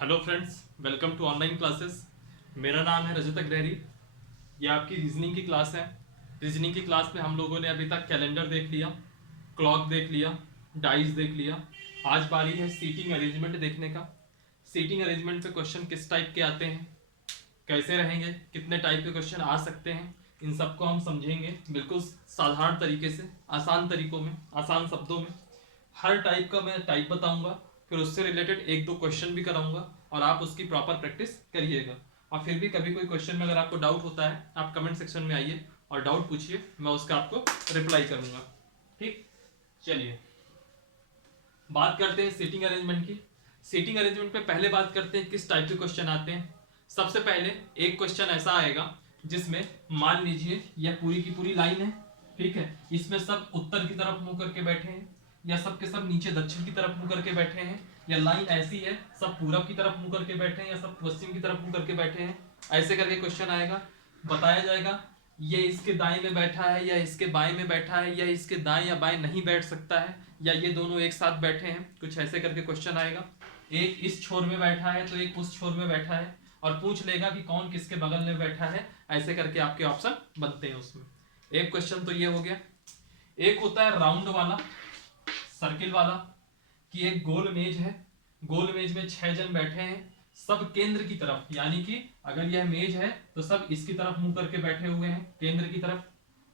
Hello friends, welcome to online classes. मेरा नाम है रजत अग्रहरी। ये आपकी रीजनिंग की क्लास है। रीजनिंग की क्लास में हम लोगों ने अभी तक कैलेंडर देख लिया, क्लॉक देख लिया, डाइस देख लिया। आज बारी है सीटिंग अरेंजमेंट देखने का। सीटिंग अरेंजमेंट पे क्वेश्चन किस टाइप के आते हैं, कैसे रहेंगे, कितने टाइप के क्वेश्चन आ सकते हैं, इन सबको हम समझेंगे बिल्कुल साधारण तरीके से, आसान तरीकों में, आसान शब्दों में। हर टाइप का मैं टाइप बताऊंगा, फिर उससे रिलेटेड एक दो क्वेश्चन भी कराऊंगा और आप उसकी प्रॉपर प्रैक्टिस करिएगा। और फिर भी कभी कोई क्वेश्चन में अगर आपको डाउट होता है, आप कमेंट सेक्शन में आइए और डाउट पूछिए, मैं उसका आपको रिप्लाई करूंगा। ठीक, चलिए बात करते हैं सीटिंग अरेंजमेंट की। सीटिंग अरेंजमेंट पे पहले बात करते हैं किस टाइप के क्वेश्चन आते हैं। सबसे पहले एक क्वेश्चन ऐसा आएगा जिसमें मान लीजिए यह पूरी की पूरी लाइन है, ठीक है, इसमें सब उत्तर की तरफ मुंह करके बैठे हैं, या सब के सब नीचे दक्षिण की तरफ मुंह करके बैठे हैं, या लाइन ऐसी है सब पूरब की तरफ मुंह करके बैठे हैं या सब पश्चिम की तरफ मुंह करके बैठे हैं। ऐसे करके क्वेश्चन आएगा, बताया जाएगा ये इसके दाएं में बैठा है या इसके बाएं में बैठा है, या इसके दाएं या बाएं नहीं बैठ सकता है, या ये दोनों एक साथ बैठे हैं। कुछ ऐसे करके क्वेश्चन आएगा। एक इस छोर में बैठा है तो एक उस छोर में बैठा है, और पूछ लेगा कि कौन किसके बगल में बैठा है। ऐसे करके आपके ऑप्शन बनते हैं उसमें। एक क्वेश्चन तो ये हो गया। एक होता है राउंड वाला, सर्किल वाला, कि एक गोल मेज है, गोल मेज में 6 जन बैठे हैं, सब केंद्र की तरफ, यानी कि अगर यह मेज है तो सब इसकी तरफ मुंह करके बैठे हुए हैं, केंद्र की तरफ।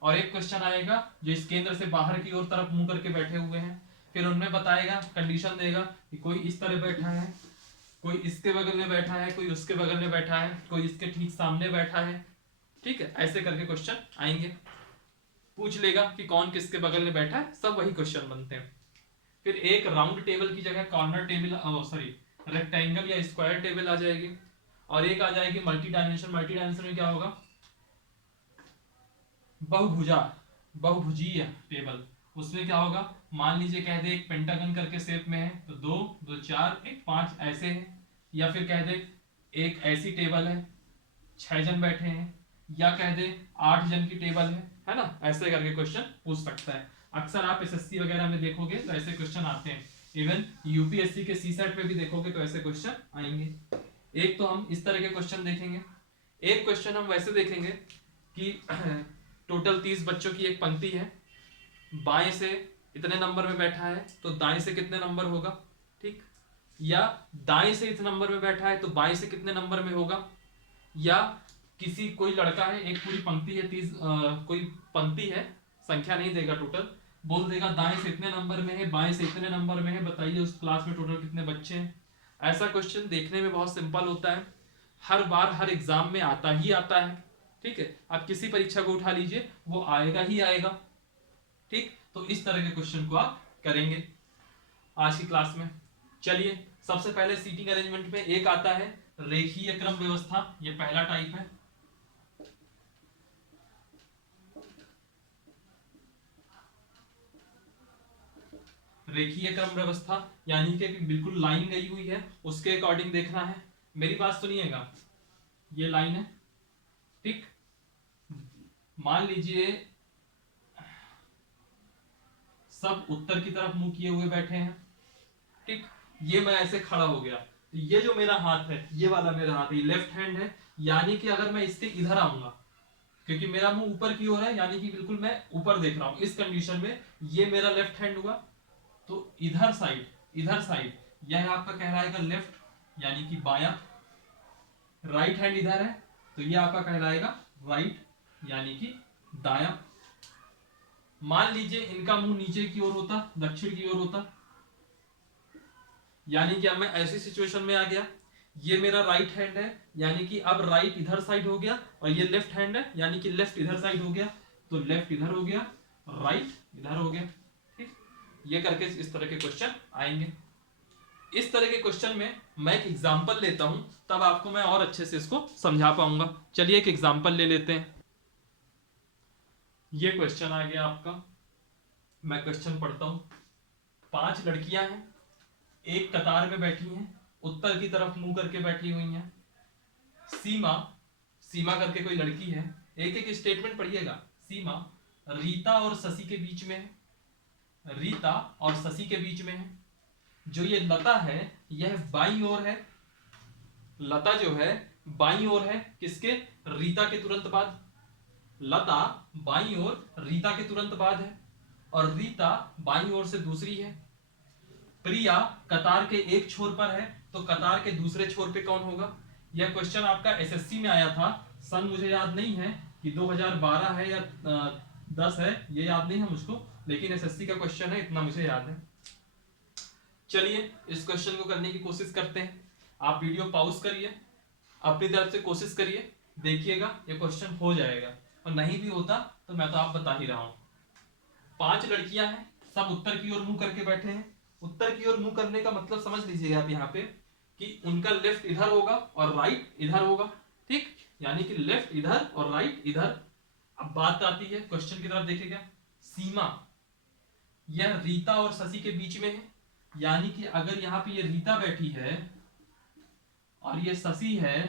और एक क्वेश्चन आएगा जो इस केंद्र से बाहर की ओर तरफ मुंह करके बैठे हुए हैं। फिर उनमें बताएगा, कंडीशन देगा कि कोई इस तरह बैठा है, कोई इसके बगल में बैठा है, कोई उसके बगल में बैठा है, कोई इसके ठीक सामने बैठा है। ठीक है, ऐसे करके क्वेश्चन आएंगे। पूछ लेगा कि कौन किसके बगल में बैठा है, सब वही क्वेश्चन बनते हैं। फिर एक राउंड टेबल की जगह कॉर्नर टेबल, सॉरी रेक्टेंगल या स्क्वायर टेबल आ जाएगी। और एक आ जाएगी मल्टी डायमेंशन। मल्टी डायमेंशन में क्या होगा, बहुभुजा, बहुभुजीय टेबल। उसमें क्या होगा, मान लीजिए कह दे एक पेंटागन करके शेप में है तो दो दो चार एक पांच ऐसे है, या फिर कह दे एक ऐसी टेबल है 6 जन बैठे हैं, या कह दे 8 जन की टेबल है ना। ऐसे करके क्वेश्चन पूछ सकता है। अक्सर आप एसएससी वगैरह में देखोगे तो ऐसे क्वेश्चन आते हैं। इवन यूपीएससी के सी सेट में भी देखोगे तो ऐसे क्वेश्चन आएंगे। एक तो हम इस तरह के क्वेश्चन देखेंगे। एक क्वेश्चन हम वैसे देखेंगे कि टोटल 30 बच्चों की एक पंक्ति है, बाएं से इतने नंबर में बैठा है तो दाएं से कितने नंबर होगा, ठीक, या दाएं से इतने नंबर में बैठा है तो बाएं से कितने नंबर में होगा। या किसी कोई लड़का है, एक पूरी पंक्ति है 30, कोई पंक्ति है, संख्या नहीं देगा, टोटल बोल देगा दाएं से इतने नंबर में है, बाएं से इतने नंबर में है, बताइए उस क्लास में टोटल कितने बच्चे हैं। ऐसा क्वेश्चन देखने में बहुत सिंपल होता है, हर बार हर एग्जाम में आता ही आता है। ठीक है, आप किसी परीक्षा को उठा लीजिए, वो आएगा ही आएगा। ठीक, तो इस तरह के क्वेश्चन को आप करेंगे आज की क्लास में। चलिए सबसे पहले सीटिंग अरेंजमेंट में एक आता है रेखीय क्रम व्यवस्था, ये पहला टाइप है। रेखीय क्रम व्यवस्था यानी कि बिल्कुल लाइन गई हुई है, उसके अकॉर्डिंग देखना है। मेरी बात सुनिएगा, ये लाइन है, ठीक, मान लीजिए सब उत्तर की तरफ मुंह किए हुए बैठे हैं, ठीक, ये मैं ऐसे खड़ा हो गया तो ये जो मेरा हाथ है, ये वाला मेरा हाथ है, ये लेफ्ट हैंड है। यानी कि अगर मैं इसके इधर आऊंगा, क्योंकि मेरा मुंह ऊपर की ओर है, यानी कि बिल्कुल मैं ऊपर देख रहा हूं, इस कंडीशन में ये मेरा लेफ्ट हैंड हुआ। तो इधर साइड, इधर साइड यह आपका कहलाएगा लेफ्ट, यानी कि बायां। राइट हैंड इधर है तो ये आपका कहलाएगा राइट, यानी कि दायां। मान लीजिए इनका मुंह नीचे की ओर होता, दक्षिण की ओर होता, यानी कि अब मैं ऐसी सिचुएशन में आ गया, ये मेरा राइट हैंड है, यानी कि अब राइट इधर साइड हो गया, और ये लेफ्ट हैंड है, यानी कि लेफ्ट इधर साइड हो गया। तो लेफ्ट इधर हो गया, राइट इधर हो गया। ठीक, ये करके इस तरह के क्वेश्चन आएंगे। इस तरह के क्वेश्चन में मैं एक एग्जांपल लेता हूं, तब आपको मैं और अच्छे से इसको समझा पाऊंगा। चलिए एक एग्जांपल ले लेते हैं। ये क्वेश्चन आ गया आपका, मैं क्वेश्चन पढ़ता हूं। 5 लड़कियां हैं, एक कतार में बैठी हैं, उत्तर की तरफ मुंह करके बैठी हुई हैं। सीमा, सीमा करके कोई लड़की है, एक एक स्टेटमेंट पढ़िएगा। सीमा रीता और शशि के बीच में है, रीता और शशि के बीच में है। जो ये लता है यह बाईं ओर है, लता जो है बाईं ओर है, किसके? रीता के तुरंत बाद। लता बाईं ओर रीता के तुरंत बाद है, और रीता बाईं ओर से दूसरी है। प्रिया कतार के एक छोर पर है, तो कतार के दूसरे छोर पे कौन होगा? यह क्वेश्चन आपका एसएससी में आया था। सन मुझे याद नहीं है कि 2012 है या 10 है, ये याद नहीं है मुझको, लेकिन एसएससी का क्वेश्चन है, इतना मुझे याद है। चलिए इस क्वेश्चन को करने की कोशिश करते हैं। आप वीडियो पॉज करिए, अपनी तरफ से कोशिश करिए, देखिएगा ये क्वेश्चन हो जाएगा, और नहीं भी होता तो मैं तो आप बता ही रहा हूं। 5 लड़कियां हैं, सब उत्तर की ओर मुंह करके बैठे हैं। उत्तर की ओर मुंह करने का मतलब समझ लीजिएगा आप यहाँ पे कि उनका लेफ्ट इधर होगा और राइट इधर होगा, ठीक? यानी कि लेफ्ट इधर और राइट इधर। अब बात आती है क्वेश्चन की तरफ, देखिएगा। सीमा यह रीता और शशि के बीच में है, यानी कि अगर यहाँ पे ये रीता बैठी है और ये शशि है,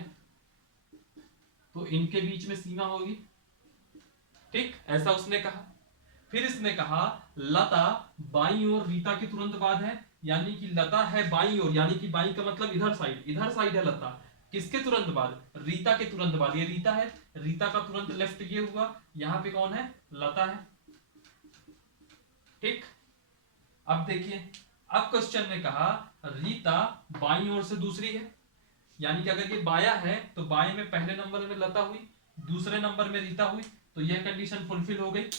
तो इनके बीच में सीमा होगी, ठीक? ऐसा उसने कहा। फिर इसने कहा लता बाईं ओर रीता के तुरंत बाद है, यानी कि लता है बाईं ओर, यानी कि बाईं का मतलब इधर साइड, इधर साइड है लता। किसके तुरंत बाद? रीता के तुरंत बाद। ये रीता है, रीता का तुरंत लेफ्ट ये हुआ, यहां पे कौन है? लता है, ठीक? अब देखिए, अब क्वेश्चन में कहा रीता बाईं ओर से दूसरी है, यानी कि अगर ये बाया है तो बाएं में पहले नंबर में लता हुई, दूसरे नंबर में रीता हुई, तो यह कंडीशन फुलफिल हो गई।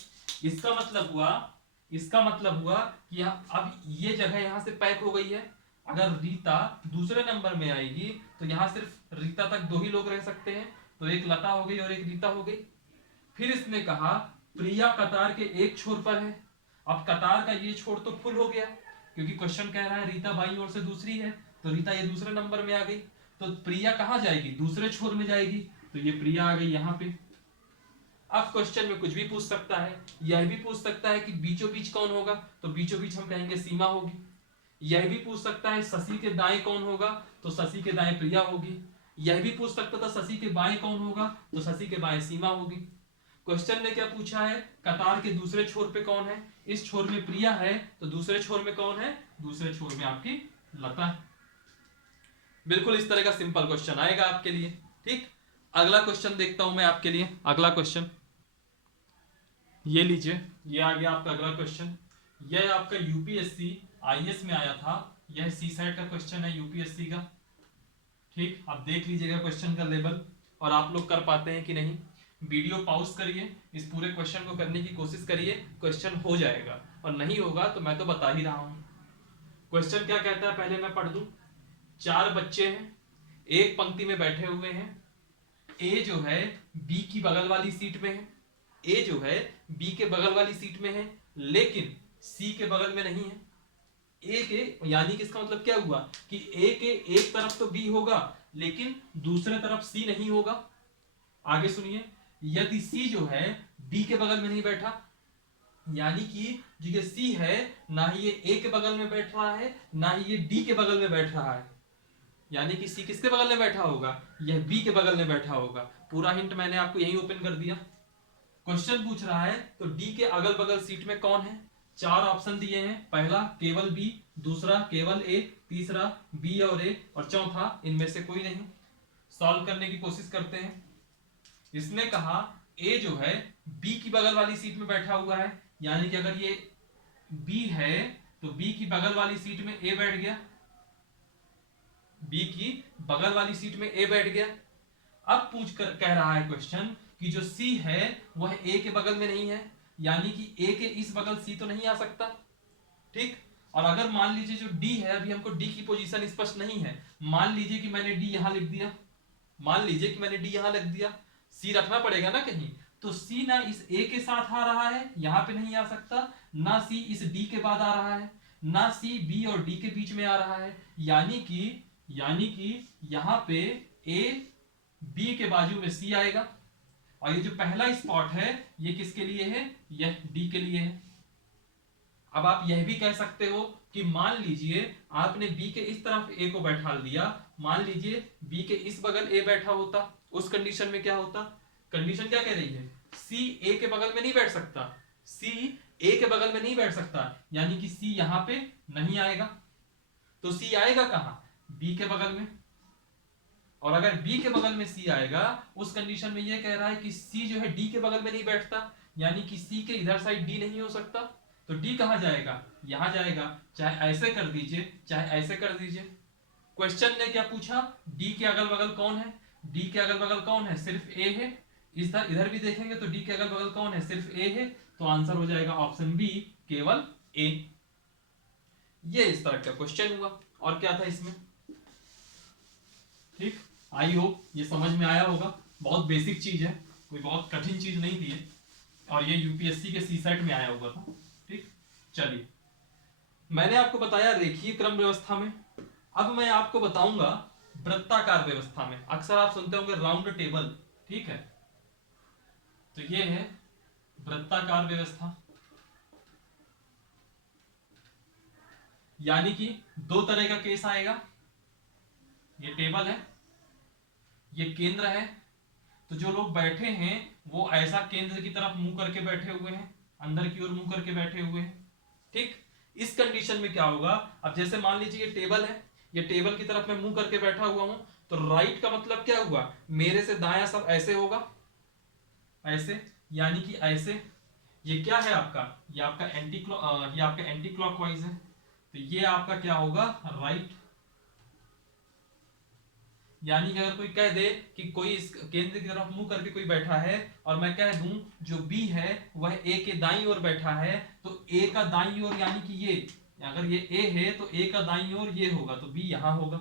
इसका मतलब हुआ कि अब ये जगह यहां से पैक हो गई है। अगर रीता दूसरे नंबर में आएगी तो यहां सिर्फ रीता तक 2 ही लोग रह सकते हैं, तो एक लता हो गई और एक रीता हो गई। फिर इसने कहा प्रिया कतार के एक छोर पर है। अब कतार का ये छोर तो फुल हो गया, क्योंकि क्वेश्चन कह रहा है रीता बाईं ओर से दूसरी है, तो रीता ये दूसरे नंबर में आ गई, तो प्रिया कहां जाएगी? दूसरे छोर में जाएगी, तो ये प्रिया आ गई यहां पे। अब क्वेश्चन में कुछ भी पूछ सकता है, यह भी पूछ सकता है कि बीचों बीच कौन होगा, तो बीचों बीच हम कहेंगे सीमा होगी। यह भी पूछ सकता है शशि के दाएं कौन होगा, तो शशि के दाएं प्रिया होगी। यह भी पूछ सकता था शशि के बाएं कौन होगा, तो शशि के बाएं सीमा होगी। क्वेश्चन ने क्या पूछा है? कतार के दूसरे छोर पे कौन है? इस छोर में प्रिया है, तो दूसरे छोर में कौन है? दूसरे छोर में आपकी लता है। बिल्कुल इस तरह का सिंपल क्वेश्चन आएगा आपके लिए, ठीक? अगला क्वेश्चन देखता हूं मैं आपके लिए। अगला क्वेश्चन ये लीजिए, ये आ गया आपका अगला क्वेश्चन। यह आपका यूपीएससी आईएएस में आया था, यह सी सेट का क्वेश्चन है यूपीएससी का, ठीक? आप देख लीजिएगा क्वेश्चन का लेवल, और आप लोग कर पाते हैं कि नहीं। वीडियो पॉज करिए, इस पूरे क्वेश्चन को करने की कोशिश करिए, क्वेश्चन हो जाएगा, और नहीं होगा तो मैं तो बता ही रहा हूं। क्वेश्चन क्या कहता है पहले मैं पढ़ दूं। 4 बच्चे हैं, एक पंक्ति में बैठे हुए हैं। ए जो है बी की बगल वाली सीट में है, ए जो है बी के बगल वाली सीट में है, लेकिन सी के बगल में नहीं है। ए के, यानी कि इसका मतलब क्या हुआ कि ए के एक तरफ तो बी होगा, लेकिन दूसरे तरफ सी नहीं होगा। आगे सुनिए, यदि सी जो है बी के बगल में नहीं बैठा, यानी कि जो ये सी है ना ही ये ए के बगल में बैठ रहा है, ना ही ये डी के बगल में बैठ रहा है, यानी कि सी किसके बगल में बैठा होगा? यह बी के बगल में बैठा होगा। पूरा हिंट मैंने आपको यही ओपन कर दिया। क्वेश्चन पूछ रहा है तो डी के अगल बगल सीट में कौन है? 4 ऑप्शन दिए हैं, पहला केवल बी, दूसरा केवल ए, तीसरा बी और ए, और चौथा इनमें से कोई नहीं। सॉल्व करने की कोशिश करते हैं। इसने कहा ए जो है बी की बगल वाली सीट में बैठा हुआ है, यानी कि अगर ये बी है तो बी की बगल वाली सीट में ए बैठ गया, बी की बगल वाली सीट में ए बैठ गया। अब पूछ कर कह रहा है क्वेश्चन कि जो सी है वह ए के बगल में नहीं है, यानी कि ए के इस बगल सी तो नहीं आ सकता, ठीक? और अगर मान लीजिए जो डी है, अभी हमको डी की पोजीशन स्पष्ट नहीं है, मान लीजिए कि मैंने डी यहां लिख दिया, मान लीजिए कि मैंने डी यहां लिख दिया, सी रखना पड़ेगा ना कहीं, तो सी ना इस ए के साथ आ रहा है, यहां पे नहीं आ सकता, ना सी इस डी के बाद आ रहा है, ना सी बी और डी के बीच में आ रहा है, यानी कि यहां पे ए बी के बाजू में सी आएगा, और ये जो पहला स्पॉट है ये किसके लिए है? यह डी के लिए है। अब आप यह भी कह सकते हो कि मान लीजिए आपने बी के इस तरफ ए को बैठा दिया, मान लीजिए बी के इस बगल ए बैठा होता, उस कंडीशन में क्या होता? कंडीशन क्या कह रही है? सी ए के बगल में नहीं बैठ सकता, सी ए के बगल में नहीं बैठ सकता, यानी कि सी यहां पे नहीं आएगा, तो सी आएगा कहां? बी के बगल में। और अगर बी के बगल में सी आएगा, उस कंडीशन में ये कह रहा है कि सी जो है डी के बगल में नहीं बैठता, यानी कि सी के इधर साइड डी नहीं हो सकता, तो डी कहां जाएगा, यहां जाएगा। चाहे ऐसे कर दीजिए चाहे ऐसे कर दीजिए। क्वेश्चन ने क्या पूछा, डी के अगल बगल कौन है, डी के अगल बगल कौन है, सिर्फ ए है। इधर भी देखेंगे तो डी के अगल बगल कौन है, सिर्फ ए है, तो आंसर हो जाएगा ऑप्शन बी, केवल ए। ये इस तरह का क्वेश्चन हुआ। और क्या था इसमें, ठीक, आई होप ये समझ में आया होगा। बहुत बेसिक चीज है, कोई बहुत कठिन चीज नहीं थी ये, और ये यूपीएससी के सीसेट में आया हुआ था। ठीक, चलिए मैंने आपको बताया रेखीय क्रम व्यवस्था में, अब मैं आपको बताऊंगा वृत्ताकार व्यवस्था में। अक्सर आप सुनते होंगे राउंड टेबल, ठीक है, तो ये है वृत्ताकार व्यवस्था। यानी कि दो तरह का केस आएगा, ये टेबल है, ये केंद्र है, तो जो लोग बैठे हैं वो ऐसा केंद्र की तरफ मुंह करके बैठे हुए हैं, अंदर की ओर मुंह करके बैठे हुए हैं। ठीक, इस कंडीशन में क्या होगा, अब जैसे मान लीजिए ये टेबल है, ये टेबल की तरफ मैं मुंह करके बैठा हुआ हूं, तो राइट का मतलब क्या हुआ, मेरे से दायां सब ऐसे होगा, ऐसे, यानी कि ऐसे। ये क्या है आपका, ये आपका एंटी क्लॉकवाइज है, तो ये आपका क्या होगा, राइट। यानी कि अगर कोई कह दे कि कोई इस केंद्र की तरफ मुंह करके कोई बैठा है, और मैं कह दूं जो बी है वह ए के दाईं ओर बैठा है, तो ए का दाईं ओर यानी कि ये, अगर ये ए है तो ए का दाईं ओर ये होगा, तो बी यहां होगा।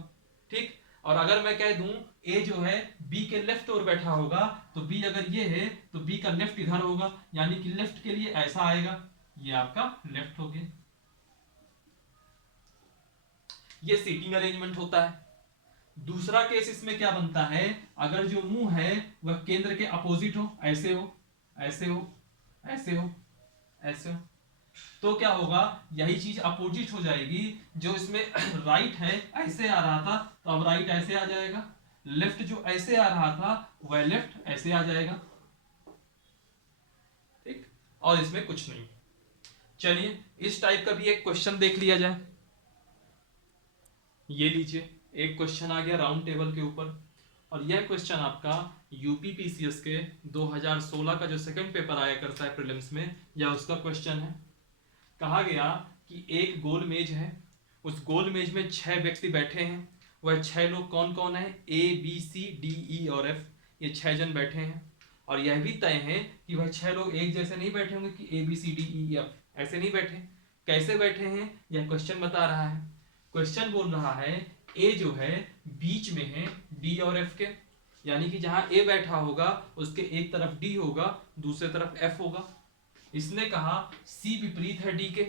ठीक, और अगर मैं कह दूं ए जो है बी के लेफ्ट ओर बैठा होगा, तो बी अगर ये है तो बी का लेफ्ट इधर होगा, यानी कि लेफ्ट के लिए ऐसा आएगा, ये आपका लेफ्ट हो गया। ये सीटिंग अरेंजमेंट होता है। दूसरा केस इसमें क्या बनता है, अगर जो मुंह है वह केंद्र के अपोजिट हो, ऐसे हो, ऐसे हो, ऐसे हो, ऐसे हो, तो क्या होगा, यही चीज अपोजिट हो जाएगी। जो इसमें राइट है ऐसे आ रहा था, तो अब राइट ऐसे आ जाएगा, लेफ्ट जो ऐसे आ रहा था वह लेफ्ट ऐसे आ जाएगा। ठीक, और इसमें कुछ नहीं। चलिए इस टाइप का भी एक क्वेश्चन देख लिया जाए। ये लीजिए, एक क्वेश्चन आ गया राउंड टेबल के ऊपर, और यह क्वेश्चन आपका यूपी पीसीएस के 2016 का जो सेकंड पेपर आया करता है प्रीलिम्स में, या उसका क्वेश्चन है। कहा गया कि एक गोल मेज है, उस गोल मेज में 6 व्यक्ति बैठे हैं, वह 6 लोग कौन कौन है, ए बी सी डी ई और एफ, ये 6 जन बैठे हैं। और यह भी तय है कि वह 6 लोग एक जैसे नहीं बैठे होंगे कि A B C D E F, ऐसे नहीं बैठे। कैसे बैठे हैं यह क्वेश्चन बता रहा है। क्वेश्चन बोल रहा है ए जो है बीच में है डी और एफ के, यानी कि जहां ए बैठा होगा उसके एक तरफ डी होगा, दूसरे तरफ एफ होगा। इसने कहा सी विपरीत है डी के,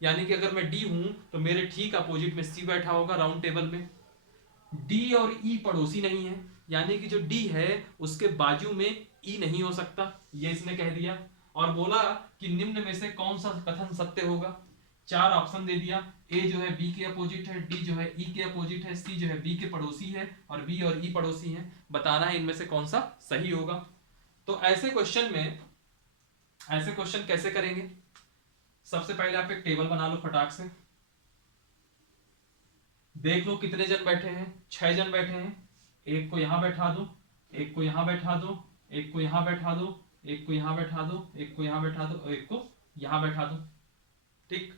यानी कि अगर मैं डी हूं तो मेरे ठीक अपोजिट में सी बैठा होगा राउंड टेबल में। डी और ई पड़ोसी नहीं है, यानी कि जो डी है उसके बाजू में ई नहीं हो सकता, ये इसने कह दिया। और बोला कि निम्न में से कौन सा कथन सत्य होगा। 4 ऑप्शन दे दिया, ए जो है बी के अपोजिट है, डी जो है ई के अपोजिट है, सी जो है बी के पड़ोसी है, और बी और ई पड़ोसी है। बताना है इनमें से कौन सा सही होगा। तो ऐसे क्वेश्चन में, ऐसे क्वेश्चन कैसे करेंगे, सबसे पहले आप एक टेबल बना लो फटाक से, देख लो कितने जन बैठे हैं, 6 जन बैठे हैं। एक को यहां बैठा दो, एक को यहां बैठा दो, एक को यहां बैठा दो, एक को यहां बैठा दो, एक को यहां बैठा दो, और एक को यहां बैठा दो। ठीक,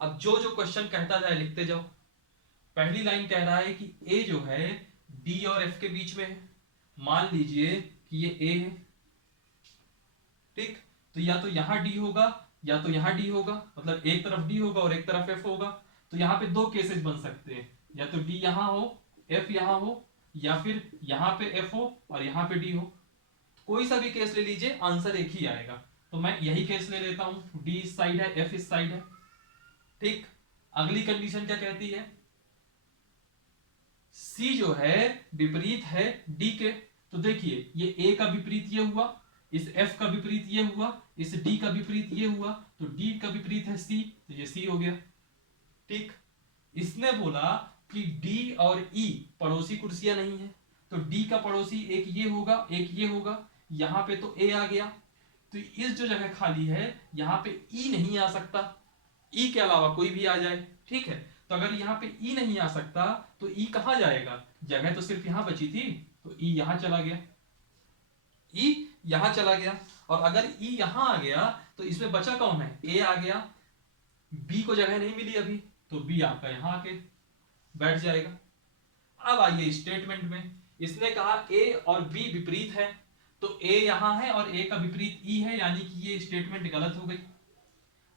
अब जो जो क्वेश्चन कहता जाए लिखते जाओ। पहली लाइन कह रहा है कि ए जो है डी और एफ के बीच में है, मान लीजिए कि ये ए है। ठीक, तो या तो यहां डी होगा या तो यहां डी होगा, मतलब एक तरफ डी होगा और एक तरफ एफ होगा। तो यहां पे 2 केसेस बन सकते हैं, या तो डी यहां हो एफ यहां हो, या फिर यहां पे एफ हो और यहां पे डी हो। कोई सा भी केस ले लीजिए, आंसर एक ही आएगा। तो मैं यही केस ले लेता हूं, डी इस साइड है एफ इस साइड है। ठीक, अगली कंडीशन क्या कहती है, सी जो है विपरीत है डी के। तो देखिए ये ए का विपरीत ये हुआ, इस एफ का विपरीत ये हुआ, इस डी का विपरीत ये हुआ, तो डी का विपरीत है सी, तो ये सी हो गया। ठीक, इसने बोला कि डी और ई पड़ोसी कुर्सियां नहीं है, तो डी का पड़ोसी एक ये होगा एक ये होगा, यहां पे तो ए आ गया, तो इस जो जगह खाली है यहां पे ई नहीं आ सकता, ई के अलावा कोई भी आ जाए। ठीक है, तो तो अगर यहाँ पे ई नहीं आ सकता तो ई कहाँ जाएगा, जगह तो सिर्फ यहाँ बची थी, तो ई यहाँ चला गया, ई यहाँ चला गया। और अगर ई यहाँ आ गया तो इसमें बचा कौन है, ए आ गया, बी को जगह नहीं मिली अभी, तो बी आपका यहाँ आके बैठ जाएगा। अब आइए स्टेटमेंट में, इसने कहा ए और बी विपरीत है, तो ए यहां है और ए का विपरीत ई है, यानी कि ये स्टेटमेंट गलत हो गई।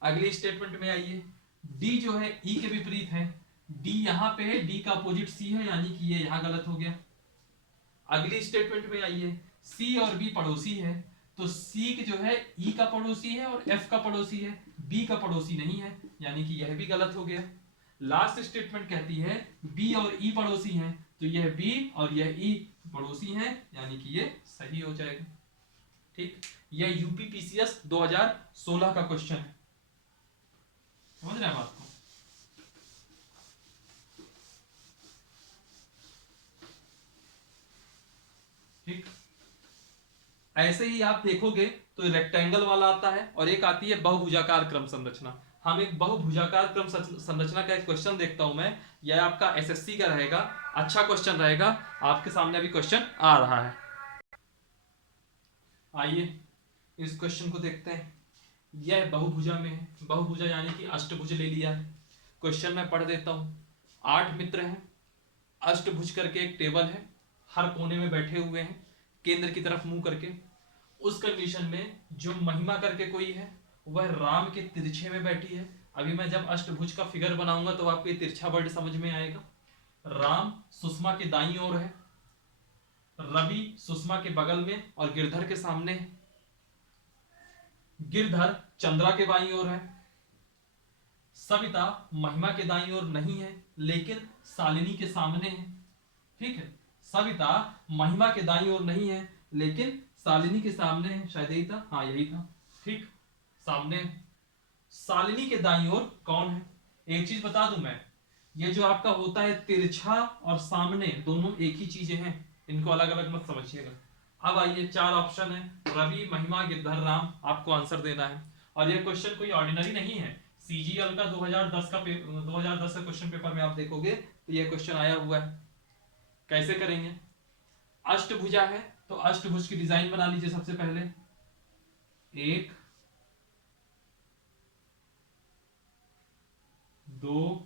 अगली स्टेटमेंट में आइए, डी जो है ई के विपरीत है, डी यहां पे है, डी का अपोजिट सी है, यानी कि ये यहां गलत हो गया। अगली स्टेटमेंट में आइए, सी और बी पड़ोसी है, तो सी जो है ई का पड़ोसी है और एफ का पड़ोसी है, बी का पड़ोसी नहीं है, यानी कि यह भी गलत हो गया। लास्ट स्टेटमेंट कहती है बी और ई पड़ोसी हैं, तो यह बी और यह ई पड़ोसी हैं, यानी कि ये सही हो जाएगा। ठीक, यह यूपीपीसीएस 2016 का क्वेश्चन है, समझ रहे हैं बात को। ठीक, ऐसे ही आप देखोगे तो रेक्टेंगल वाला आता है और एक आती है बहुभुजाकार क्रम संरचना। हम एक बहुभुजाकार क्रम संरचना का एक क्वेश्चन देखता हूं मैं, यह आपका एसएससी का रहेगा, अच्छा क्वेश्चन रहेगा, आपके सामने अभी क्वेश्चन आ रहा है। आइए इस क्वेश्चन को देखते हैं। यह बहुभुजा में है, बहुभुजा यानी कि अष्टभुज ले लिया है। क्वेश्चन मैं पढ़ देता हूं। 8 मित्र हैं, अष्टभुज करके एक टेबल है, हर कोने में बैठे हुए हैं केंद्र की तरफ मुंह करके। उस कंडीशन में जो महिमा करके कोई है वह राम के तिरछे में बैठी है। अभी मैं जब अष्टभुज का फिगर बनाऊंगा तो आपको ये तिरछा वर्ड समझ में आएगा। राम सुषमा के दाईं ओर है, रवि सुषमा के बगल में और गिरधर के सामने है, गिरधर चंद्रा के बाईं ओर है, सविता महिमा के दाईं ओर नहीं है लेकिन शालिनी के सामने है। ठीक है, सविता महिमा के दाईं ओर नहीं है लेकिन शालिनी के सामने है, शायद यही था, हाँ यही था। ठीक, सामने शालिनी के दाईं ओर कौन है। एक चीज बता दूं मैं, ये जो आपका होता है तिरछा और सामने दोनों एक ही चीजें हैं, इनको अलग अलग मत समझिएगा। अब आइए 4 ऑप्शन है, रवि महिमा गिरधर राम, आपको आंसर देना है। और ये क्वेश्चन कोई ऑर्डिनरी नहीं है, सीजीएल का 2010 का 2010 का क्वेश्चन पेपर में आप देखोगे तो ये क्वेश्चन आया हुआ है। कैसे करेंगे, अष्टभुजा है तो अष्टभुज की डिजाइन बना लीजिए। सबसे पहले 1 2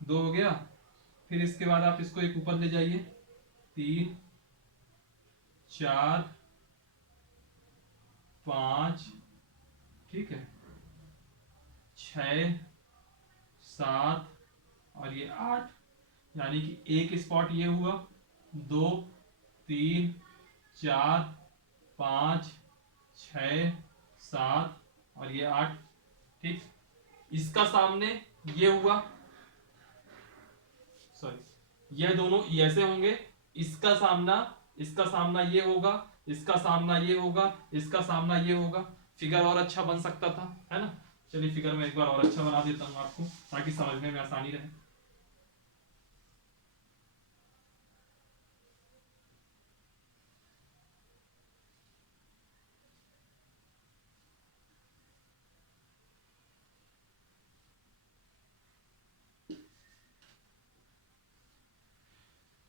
2 हो गया, फिर इसके बाद आप इसको एक ऊपर ले जाइए, 3 4 5, ठीक है, 6 7 और ये 8, यानी कि एक स्पॉट ये हुआ, 2 3 4 5 6 7 और ये 8। ठीक, इसका सामने ये हुआ, सॉरी ये दोनों ऐसे होंगे, इसका सामना ये होगा, इसका सामना ये होगा, इसका सामना ये होगा। फिगर और अच्छा बन सकता था, है ना। चलिए फिगर में एक बार और अच्छा बना देता हूं आपको ताकि समझने में आसानी रहे।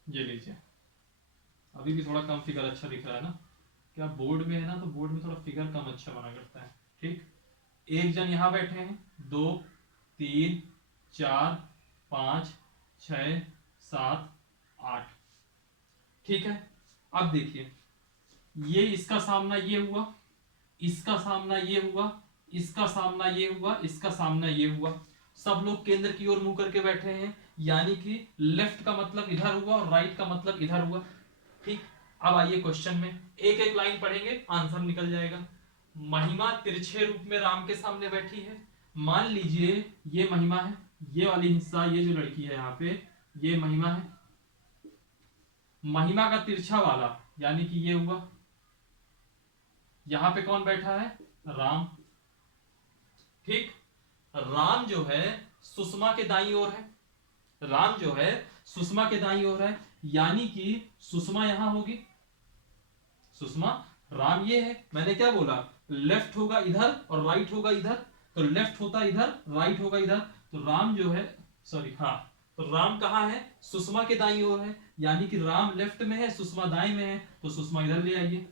ये लीजिए, अभी भी थोड़ा कम फिगर अच्छा दिख रहा है ना, क्या बोर्ड में है ना, तो बोर्ड में थोड़ा फिगर कम अच्छा बना करता है। ठीक, एक जन यहां बैठे हैं, 2 3 4 5 6 7 8। ठीक है, अब देखिए ये इसका सामना ये हुआ, इसका सामना ये हुआ, इसका सामना ये हुआ, इसका सामना ये हुआ। सब लोग केंद्र की ओर मुंह करके बैठे हैं, यानी कि लेफ्ट का मतलब इधर हुआ और राइट का मतलब इधर हुआ। ठीक, अब आइए क्वेश्चन में एक एक लाइन पढ़ेंगे, आंसर निकल जाएगा। महिमा तिरछे रूप में राम के सामने बैठी है। मान लीजिए ये महिमा है, ये वाली हिस्सा, ये जो लड़की है यहाँ पे, ये महिमा है। महिमा का तिरछा वाला यानी कि ये हुआ, यहां पे कौन बैठा है, राम। ठीक, राम जो है सुषमा के दाईं ओर है, राम जो है सुषमा के दाईं ओर है, यानी कि सुषमा यहां होगी, सुषमा, राम ये है। मैंने क्या बोला, लेफ्ट होगा इधर और राइट होगा इधर, तो लेफ्ट होता इधर, राइट होगा इधर, तो राम जो है, सॉरी हाँ, तो राम कहाँ है, सुषमा के दाईं ओर है, यानी कि राम लेफ्ट में है, सुषमा दाएं में है, तो सुषमा इधर ले आइए।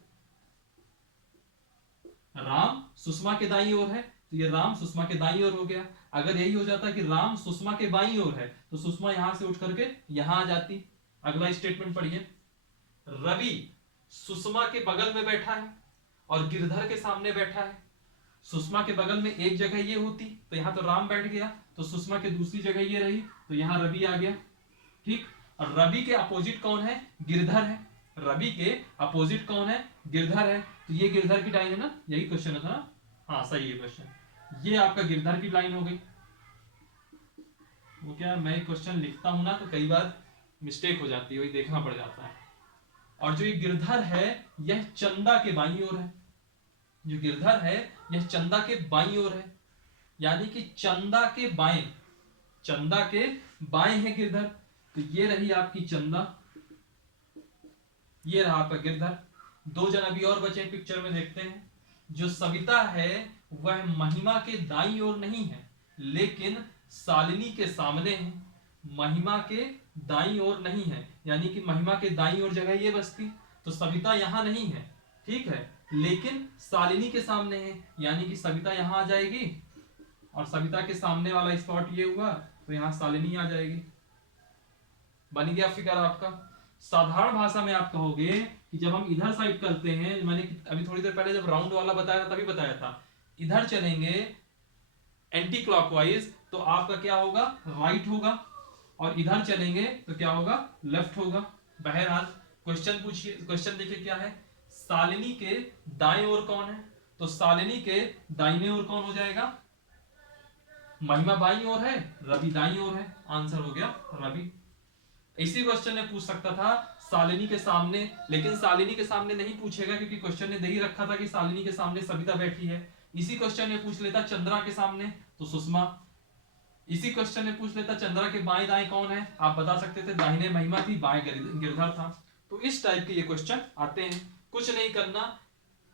राम सुषमा के दाईं ओर है, तो ये राम सुषमा के दाईं ओर हो गया। अगर यही हो जाता कि राम सुषमा के बाईं ओर है, तो सुषमा यहां से उठ करके यहां आ जाती। अगला स्टेटमेंट पढ़िए, रवि सुषमा के बगल में बैठा है और गिरधर के सामने बैठा है। सुषमा के बगल में एक जगह ये होती, तो यहाँ तो राम बैठ गया, तो सुषमा के दूसरी जगह ये रही, तो यहाँ रवि आ गया। ठीक, और रवि के अपोजिट कौन है, गिरधर है। रवि के अपोजिट कौन है, गिरधर है, तो ये गिरधर की लाइन है ना, यही क्वेश्चन था ना, हाँ सही है क्वेश्चन। ये आपका गिरधर की लाइन हो गई। वो क्या, मैं क्वेश्चन लिखता हूं ना तो कई बार मिस्टेक हो जाती है, वही देखना पड़ जाता है। और जो ये गिरधर है यह चंदा के बाईं ओर है, जो गिरधर है यह चंदा के बाईं ओर है, यानी कि चंदा के बाएं, चंदा के बाएं है गिरधर, तो ये रही आपकी चंदा, ये रहा आपका गिरधर। दो जन अभी और बचे पिक्चर में, देखते हैं। जो सविता है वह महिमा के दाईं ओर नहीं है, लेकिन शालिनी के सामने है। महिमा के दाईं ओर नहीं है, यानी कि महिमा के दाईं ओर जगह ये बसती, तो सविता यहां नहीं है, ठीक है, लेकिन शालिनी के सामने है, यानी कि सविता यहां आ जाएगी, और सविता के सामने वाला स्पॉट ये हुआ, तो यहां शालिनी आ जाएगी। बन गया फिगर आपका। साधारण भाषा में आप कहोगे कि जब हम इधर साइड करते हैं, मैंने अभी थोड़ी देर पहले जब राउंड वाला बताया था तभी बताया था, इधर चलेंगे एंटी क्लॉकवाइज तो आपका क्या होगा, राइट होगा, और इधर चलेंगे तो क्या होगा, लेफ्ट होगा। बहरहाल क्वेश्चन पूछिए, क्वेश्चन देखिए क्या है, शालिनी के दाएं ओर कौन है, तो शालिनी के दाहिने ओर कौन हो जाएगा, महिमा बाईं ओर है, रवि दाईं ओर है, आंसर हो गया रवि। इसी क्वेश्चन ने पूछ सकता था शालिनी के सामने, लेकिन शालिनी के सामने नहीं पूछेगा क्योंकि क्वेश्चन ने दे ही रखा था कि शालिनी के सामने सविता बैठी है। इसी क्वेश्चन ने पूछ लेता चंद्रा के सामने, तो सुषमा। इसी क्वेश्चन ने पूछ लेता चंद्रा के बाएं दाएं कौन है, आप बता सकते थे दाहिने महिमा थी, बाएं गिरधर था। तो इस टाइप के ये क्वेश्चन आते हैं। कुछ नहीं करना,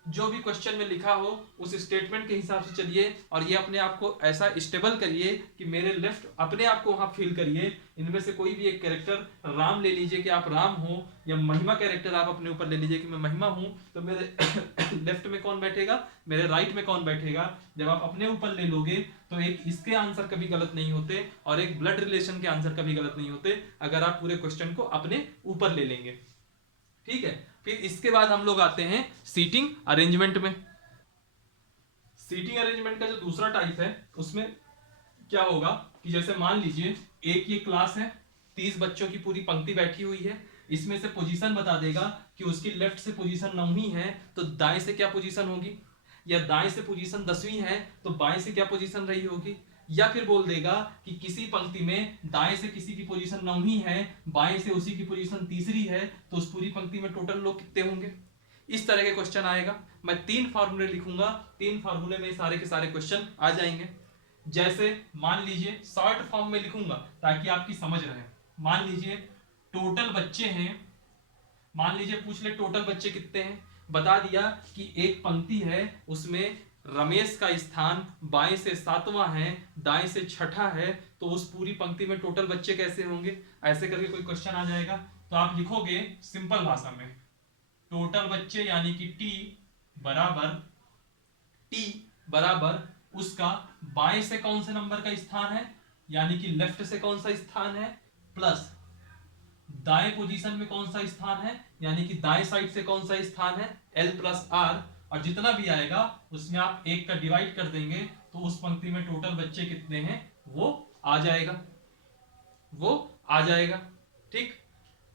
जो भी क्वेश्चन में लिखा हो उस स्टेटमेंट के हिसाब से चलिए, और ये अपने आप को ऐसा स्टेबल करिए कि मेरे लेफ्ट, अपने आप को वहां फील करिए। इनमें से कोई भी एक कैरेक्टर, राम ले लीजिए कि आप राम हो, या महिमा कैरेक्टर आप अपने ऊपर ले लीजिए कि मैं महिमा हूं, तो मेरे लेफ्ट में कौन बैठेगा, मेरे राइट में कौन बैठेगा। जब आप अपने ऊपर ले लोगे तो एक इसके आंसर कभी गलत नहीं होते, और एक ब्लड रिलेशन के आंसर कभी गलत नहीं होते, अगर आप पूरे क्वेश्चन को अपने ऊपर ले लेंगे। ठीक है, फिर इसके बाद हम लोग आते हैं सीटिंग अरेंजमेंट में। सीटिंग अरेंजमेंट का जो दूसरा टाइप है उसमें क्या होगा कि जैसे मान लीजिए एक ये क्लास है, 30 बच्चों की पूरी पंक्ति बैठी हुई है, इसमें से पोजीशन बता देगा कि उसकी लेफ्ट से पोजीशन 9वीं है तो दाएं से क्या पोजीशन होगी, या दाएं से पोजीशन 10वीं है तो बाएं से क्या पोजीशन रही होगी, या फिर बोल देगा कि किसी पंक्ति में दाएं से किसी की पोजीशन 9वीं है, बाएं से उसी की पोजीशन तीसरी है, तो उस पूरी पंक्ति में टोटल लोग कितने होंगे। इस तरह के क्वेश्चन आएगा। मैं 3 फार्मूले लिखूंगा, 3 फार्मूले में सारे के सारे क्वेश्चन आ जाएंगे। जैसे मान लीजिए शॉर्ट फॉर्म में लिखूंगा ताकि आपकी समझ रहे। मान लीजिए टोटल बच्चे हैं, मान लीजिए पूछ ले टोटल बच्चे कितने हैं, बता दिया कि एक पंक्ति है उसमें रमेश का स्थान बाएं से 7वां है, दाएं से 6ठा है, तो उस पूरी पंक्ति में टोटल बच्चे कैसे होंगे, ऐसे करके कोई क्वेश्चन आ जाएगा। तो आप लिखोगे सिंपल भाषा में, टोटल बच्चे यानी कि टी बराबर उसका बाएं से कौन से नंबर का स्थान है, यानी कि लेफ्ट से कौन सा स्थान है, प्लस दाएं पोजीशन में कौन सा स्थान है, यानी कि दाएं साइड से कौन सा स्थान है, L प्लस आर, और जितना भी आएगा उसमें आप 1 का डिवाइड कर देंगे तो उस पंक्ति में टोटल बच्चे कितने हैं वो आ जाएगा, वो आ जाएगा। ठीक,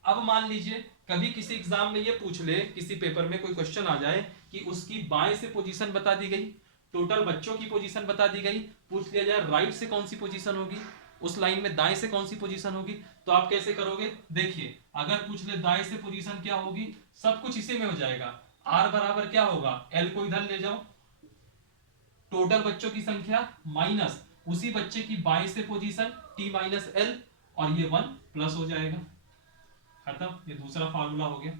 अब मान लीजिए कभी किसी एग्जाम में ये पूछ ले, किसी पेपर में कोई क्वेश्चन आ जाए कि उसकी बाएं से पोजीशन बता दी गई, टोटल बच्चों की पोजीशन बता दी गई, पूछ लिया जाए राइट से कौन सी पोजीशन होगी, उस लाइन में दाएं से कौन सी पोजीशन होगी, तो आप कैसे करोगे। देखिए अगर पूछ ले दाएं से पोजीशन क्या होगी, सब कुछ इसी में हो जाएगा। आर बराबर क्या होगा, एल को इधर ले जाओ, टोटल बच्चों की संख्या माइनस उसी बच्चे की बाएं से पोजीशन टी माइनस एल, और ये 1 प्लस हो जाएगा, खत्म। ये दूसरा फार्मूला हो गया।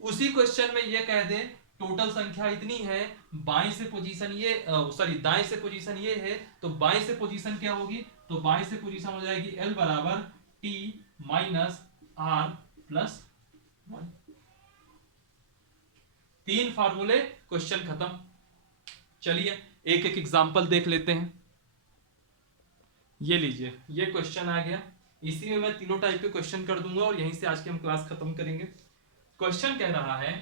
उसी क्वेश्चन में ये कह दे टोटल संख्या इतनी है, बाएं से पोजीशन ये सॉरी दाएं से पोजीशन ये है, तो बाएं से पोजीशन क्या होगी, तो बाएं से पोजीशन हो जाएगी एल बराबर टी माइनस आर प्लस 1। 3 फार्मूले, क्वेश्चन खत्म। चलिए एक एक एग्जांपल देख लेते हैं। ये लीजिए, ये क्वेश्चन आ गया, इसी में मैं तीनों टाइप के क्वेश्चन कर दूंगा और यहीं से आज की हम क्लास खत्म करेंगे। क्वेश्चन कह रहा है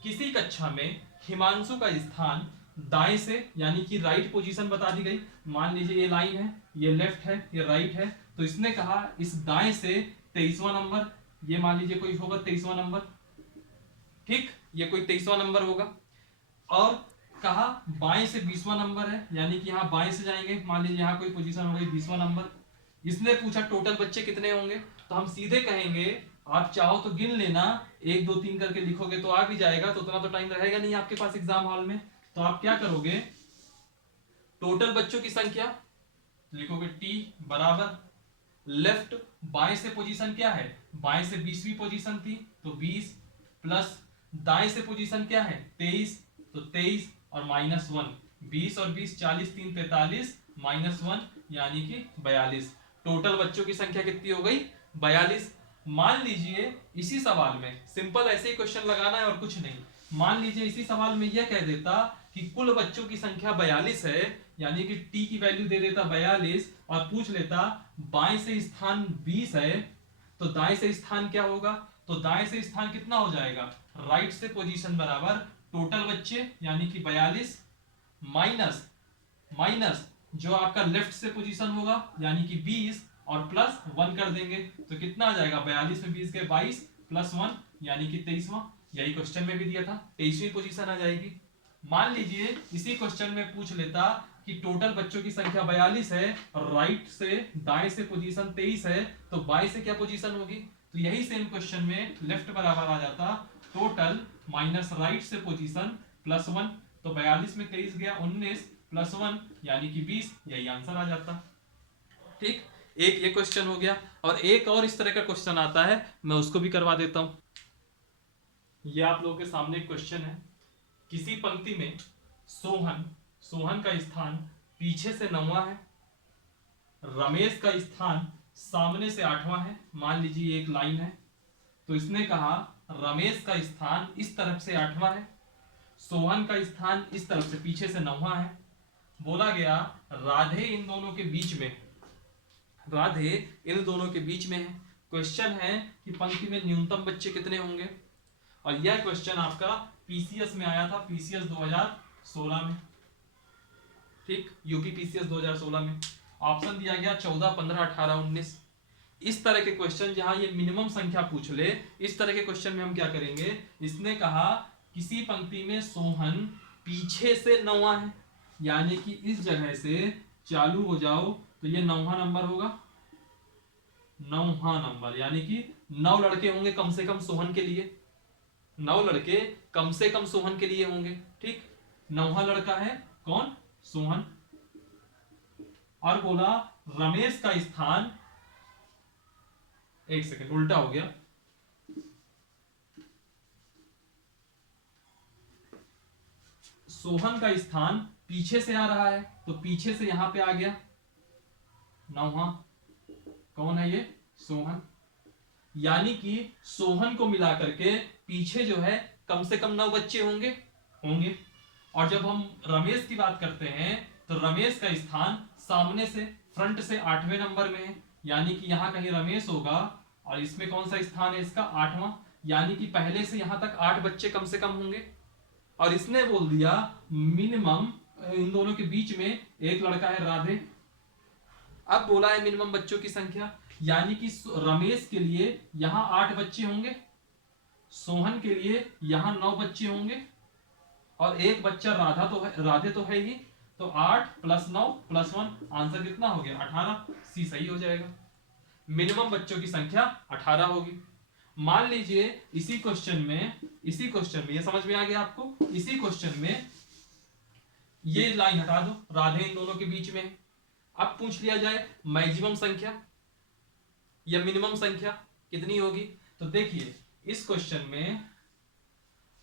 किसी कक्षा में हिमांशु का स्थान दाएं से यानी कि राइट पोजीशन बता दी गई। मान लीजिए ये लाइन है, ये लेफ्ट है, ये राइट है, तो इसने कहा इस दाएं से 23वां नंबर, ये मान लीजिए कोई होगा 23वां नंबर, ठीक, ये कोई 23वां नंबर होगा। और कहा बाएं से 20वां नंबर है, यानी कि यहाँ बाएं से जाएंगे, मान लीजिए यहाँ कोई पोजीशन हो गई 20वां नंबर। इसने पूछा टोटल बच्चे कितने होंगे, तो हम सीधे कहेंगे आप चाहो तो गिन लेना, 1 2 3 करके लिखोगे तो आ भी जाएगा, तो उतना तो टाइम रहेगा नहीं आपके पास एग्जाम हॉल में। तो आप क्या करोगे, टोटल बच्चों की संख्या लिखोगे टी बराबर लेफ्ट, बाएं से पोजीशन क्या है, बाएं से 20वीं पोजीशन थी तो 20 प्लस दाएं से पोजीशन क्या है 23, तो 23 और माइनस 1, 20 और 20 40 3 43 माइनस 1 यानी कि 42। टोटल बच्चों की संख्या कितनी हो गई 42। मान लीजिए इसी सवाल में सिंपल ऐसे ही क्वेश्चन लगाना है और कुछ नहीं। मान लीजिए इसी सवाल में यह कह देता कि कुल बच्चों की संख्या 42 है, यानी कि टी की वैल्यू दे देता 42 और पूछ लेता बाएं से स्थान 20 है, तो दाएं से स्थान क्या होगा, तो दाएं से स्थान कितना हो जाएगा, राइट से पोजीशन बराबर टोटल बच्चे यानी कि 42 माइनस माइनस जो आपका लेफ्ट से पोजीशन होगा यानी कि 20 और प्लस 1 कर देंगे, तो कितना आ जाएगा 42 में 20 गए 22 प्लस 1 यानी कि 23वां। यही क्वेश्चन में भी दिया था 23वीं पोजीशन आ जाएगी। मान लीजिए इसी क्वेश्चन में पूछ लेता कि टोटल बच्चों की संख्या 42 है और राइट से दाएं से पोजीशन 23 है, तो बाएं से क्या पोजीशन होगी, तो यही सेम क्वेश्चन में लेफ्ट बराबर आ जाता टोटल माइनस राइट से पोजीशन प्लस 1, तो 42 में 23 गया 19 प्लस 1 यानी कि 20, यही आंसर आ जाता। ठीक, एक ये क्वेश्चन हो गया। और एक और इस तरह का क्वेश्चन आता है, मैं उसको भी करवा देता हूं। ये आप लोगों के सामने क्वेश्चन है, किसी पंक्ति में सोहन का स्थान पीछे से 9वां है, रमेश का स्थान सामने से 8वां है। मान लीजिए एक लाइन है, तो इसने कहा रमेश का स्थान इस तरफ से 8वां है, सोहन का स्थान इस तरफ से पीछे से 9वां है। बोला गया राधे इन दोनों के बीच में, राधे इन दोनों के बीच में है। क्वेश्चन है कि पंक्ति में न्यूनतम बच्चे कितने होंगे, और यह क्वेश्चन आपका पीसीएस में आया था, पीसीएस 2016 में। ठीक, यूपी पीसीएस 2016 में ऑप्शन दिया गया 14 15 18 19। इस तरह के क्वेश्चन जहां ये मिनिमम संख्या पूछ ले, इस तरह के क्वेश्चन में हम क्या करेंगे, इसने कहा किसी पंक्ति में सोहन पीछे से 9वां है, यानी कि इस जगह से चालू हो जाओ तो ये 9वां नंबर होगा, 9वां नंबर, यानी कि 9 लड़के होंगे कम से कम सोहन के लिए, 9 लड़के कम से कम सोहन के लिए होंगे। ठीक, 9वां लड़का है कौन, सोहन। और बोला रमेश का स्थान, एक सेकंड उल्टा हो गया, सोहन का स्थान पीछे से आ रहा है, तो पीछे से यहां पे आ गया 9वां, कौन है ये, सोहन। यानी कि सोहन को मिला करके पीछे जो है कम से कम 9 बच्चे होंगे। और जब हम रमेश की बात करते हैं तो रमेश का स्थान सामने से फ्रंट से 8वें नंबर में है, यानी कि यहां कहीं रमेश होगा, और इसमें कौन सा स्थान है इसका 8वां, यानी कि पहले से यहां तक 8 बच्चे कम से कम होंगे। और इसने बोल दिया मिनिमम इन दोनों के बीच में एक लड़का है राधे। अब बोला है मिनिमम बच्चों की संख्या, यानी कि रमेश के लिए यहां 8 बच्चे होंगे, सोहन के लिए यहां 9 बच्चे होंगे, और एक बच्चा राधे तो है ही, तो 8 प्लस 9 प्लस 1 आंसर कितना हो गया 18, सी सही हो जाएगा। मिनिमम बच्चों की संख्या 18 होगी। मान लीजिए इसी क्वेश्चन में ये समझ में आ गया आपको, इसी क्वेश्चन में ये लाइन हटा दो, राधे इन दोनों के बीच में। अब पूछ लिया जाए मैक्सिमम संख्या या मिनिमम संख्या कितनी होगी, तो देखिए इस क्वेश्चन में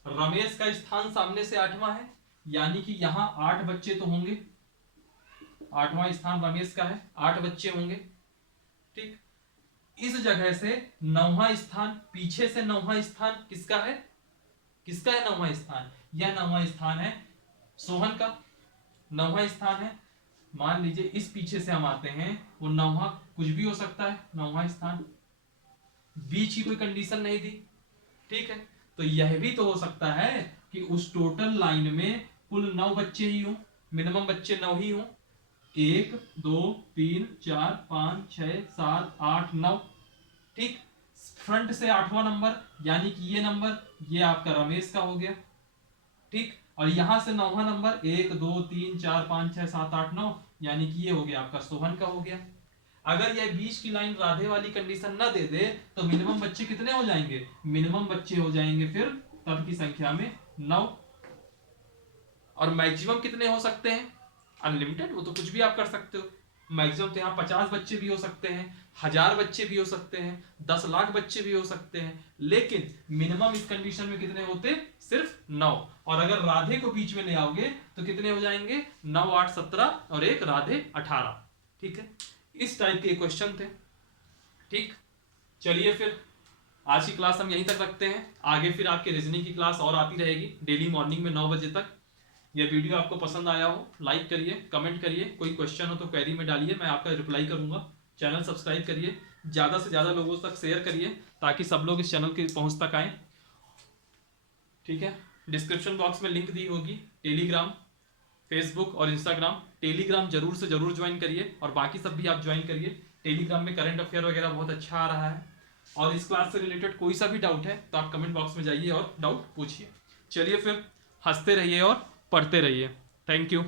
रमेश का स्थान सामने से 8वां है, यानी कि यहां 8 बच्चे तो होंगे, 8वां स्थान रमेश का है, 8 बच्चे होंगे। ठीक, इस जगह से 9वां स्थान, पीछे से 9वां स्थान किसका है, किसका है 9वां स्थान, यह 9वां स्थान है सोहन का, 9वां स्थान है। मान लीजिए इस पीछे से हम आते हैं, वो 9वां कुछ भी हो सकता है, 9वां स्थान, बीच की कोई कंडीशन नहीं दी। ठीक है, तो यह भी तो हो सकता है कि उस टोटल लाइन में कुल 9 बच्चे ही हो, मिनिमम बच्चे 9 ही हो, 1 2 3 4 5 6 7 8 9। ठीक, फ्रंट से 8वां नंबर, यानी कि ये नंबर ये आपका रमेश का हो गया। ठीक, और यहां से 9वां नंबर 1 2 3 4 5 6 7 8 9, यानी कि ये हो गया आपका सोहन का हो गया। अगर ये बीच की लाइन राधे वाली कंडीशन ना दे दे तो मिनिमम बच्चे कितने हो जाएंगे, मिनिमम बच्चे हो जाएंगे फिर तब की संख्या में 9। और मैक्सिमम कितने हो सकते हैं, अनलिमिटेड, वो तो कुछ भी आप कर सकते हो। मैक्सिमम तो यहाँ 50 बच्चे भी हो सकते हैं, 1000 बच्चे भी हो सकते हैं, 10 लाख बच्चे भी हो सकते हैं, लेकिन मिनिमम इस कंडीशन में कितने होते, सिर्फ 9। और अगर राधे को बीच में ले आओगे तो कितने हो जाएंगे, 9 8 17 और एक राधे 18। ठीक है, इस टाइप के क्वेश्चन थे। ठीक, चलिए फिर आज की क्लास हम यहीं तक रखते हैं, आगे फिर आपके रीजनिंग की क्लास और आती रहेगी डेली मॉर्निंग में 9 बजे तक। यह वीडियो आपको पसंद आया हो लाइक करिए, कमेंट करिए, कोई क्वेश्चन हो तो क्वेरी में डालिए, मैं आपका रिप्लाई करूंगा। चैनल सब्सक्राइब करिए, ज़्यादा से ज़्यादा लोगों तक शेयर करिए ताकि सब लोग इस चैनल के पहुंच तक आए। ठीक है, डिस्क्रिप्शन बॉक्स में लिंक दी होगी, टेलीग्राम, फेसबुक और इंस्टाग्राम। टेलीग्राम जरूर से जरूर ज्वाइन करिए और बाकी सब भी आप ज्वाइन करिए। टेलीग्राम में करंट अफेयर वगैरह बहुत अच्छा आ रहा है। और इस क्लास से रिलेटेड कोई सा भी डाउट है तो आप कमेंट बॉक्स में जाइए और डाउट पूछिए। चलिए फिर, हंसते रहिए और पढ़ते रहिए। Thank you.